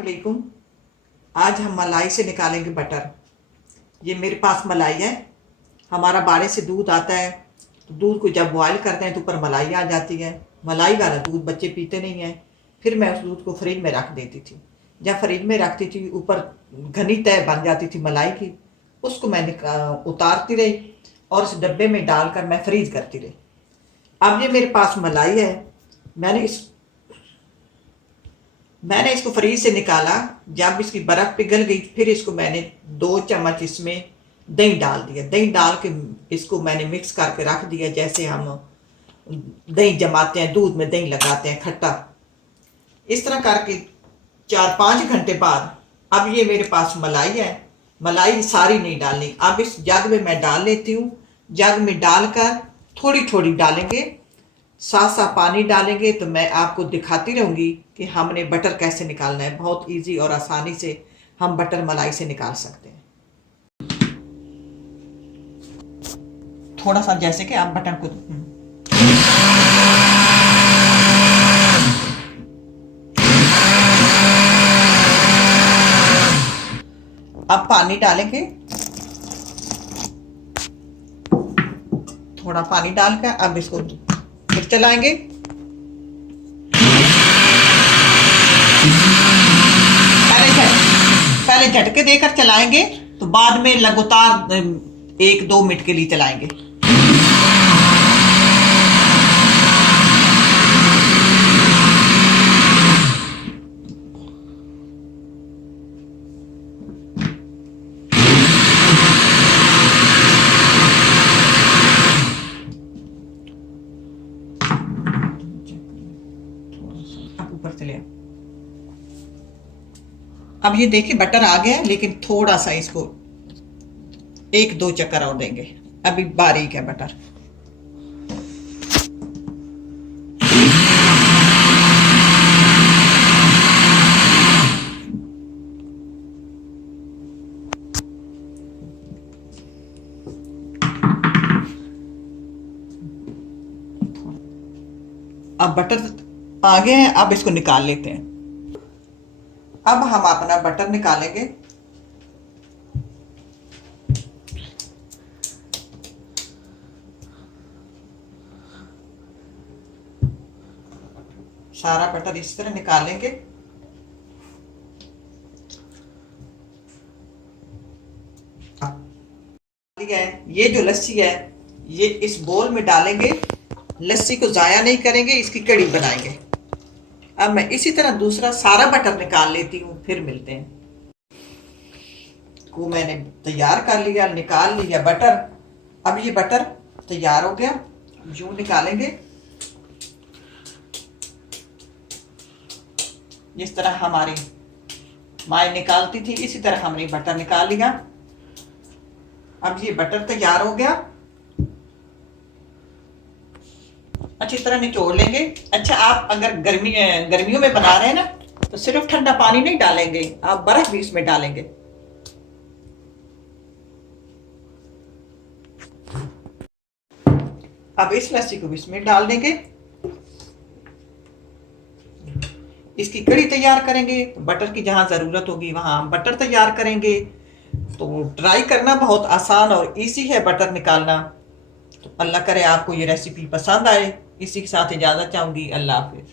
वालेकुम। आज हम मलाई से निकालेंगे बटर। ये मेरे पास मलाई है। हमारा बाड़े से दूध आता है, तो दूध को जब बॉयल करते हैं तो ऊपर मलाई आ जाती है। मलाई वाला दूध बच्चे पीते नहीं हैं। फिर मैं उस दूध को फ्रिज में रख देती थी। जब फ्रिज में रखती थी ऊपर घनी तय बन जाती थी मलाई की। उसको मैं उतारती रही और उस डब्बे में डालकर मैं फ्रीज करती रही। अब ये मेरे पास मलाई है। मैंने इस मैंने इसको फ्रीज से निकाला। जब इसकी बर्फ पिघल गई फिर इसको मैंने 2 चम्मच इसमें दही डाल दिया। दही डाल के इसको मैंने मिक्स करके रख दिया, जैसे हम दही जमाते हैं, दूध में दही लगाते हैं खट्टा। इस तरह करके 4-5 घंटे बाद अब ये मेरे पास मलाई है। मलाई सारी नहीं डालनी। अब इस जग में मैं डाल लेती हूँ। जग में डालकर थोड़ी थोड़ी डालेंगे, साथ साथ पानी डालेंगे। तो मैं आपको दिखाती रहूंगी कि हमने बटर कैसे निकालना है। बहुत इजी और आसानी से हम बटर मलाई से निकाल सकते हैं। थोड़ा सा जैसे कि आप बटर को अब पानी डालेंगे। थोड़ा पानी डालकर अब इसको फिर चलाएंगे। पहले झटके देकर चलाएंगे, तो बाद में लगातार 1-2 मिनट के लिए चलाएंगे। अब ऊपर चले। अब ये देखिए बटर आ गया, लेकिन थोड़ा सा इसको 1-2 चक्कर और देंगे। अभी बारीक है बटर। अब बटर आ गए हैं, अब इसको निकाल लेते हैं। अब हम अपना बटर निकालेंगे। सारा बटर इस तरह निकालेंगे। ये जो लस्सी है ये इस बोल में डालेंगे। लस्सी को जाया नहीं करेंगे, इसकी कड़ी बनाएंगे। अब मैं इसी तरह दूसरा सारा बटर निकाल लेती हूँ, फिर मिलते हैं। को मैंने तैयार कर लिया, निकाल लिया बटर। अब ये बटर तैयार हो गया। यूं निकालेंगे, जिस तरह हमारी माँ निकालती थी इसी तरह हमने बटर निकाल लिया। अब ये बटर तैयार हो गया। अच्छी तरह निचोड़ लेंगे। अच्छा, आप अगर गर्मियों में बना रहे हैं ना, तो सिर्फ ठंडा पानी नहीं डालेंगे, आप बर्फ भी इसमें डालेंगे। अब इस लस्सी को भी इसमें डाल देंगे। इसकी कड़ी तैयार करेंगे। तो बटर की जहां जरूरत होगी वहां हम बटर तैयार करेंगे। तो ट्राई करना बहुत आसान और इजी है बटर निकालना। तो अल्लाह करे आपको ये रेसिपी पसंद आए। इसी के साथ इजाजत चाहूंगी। अल्लाह हाफिज।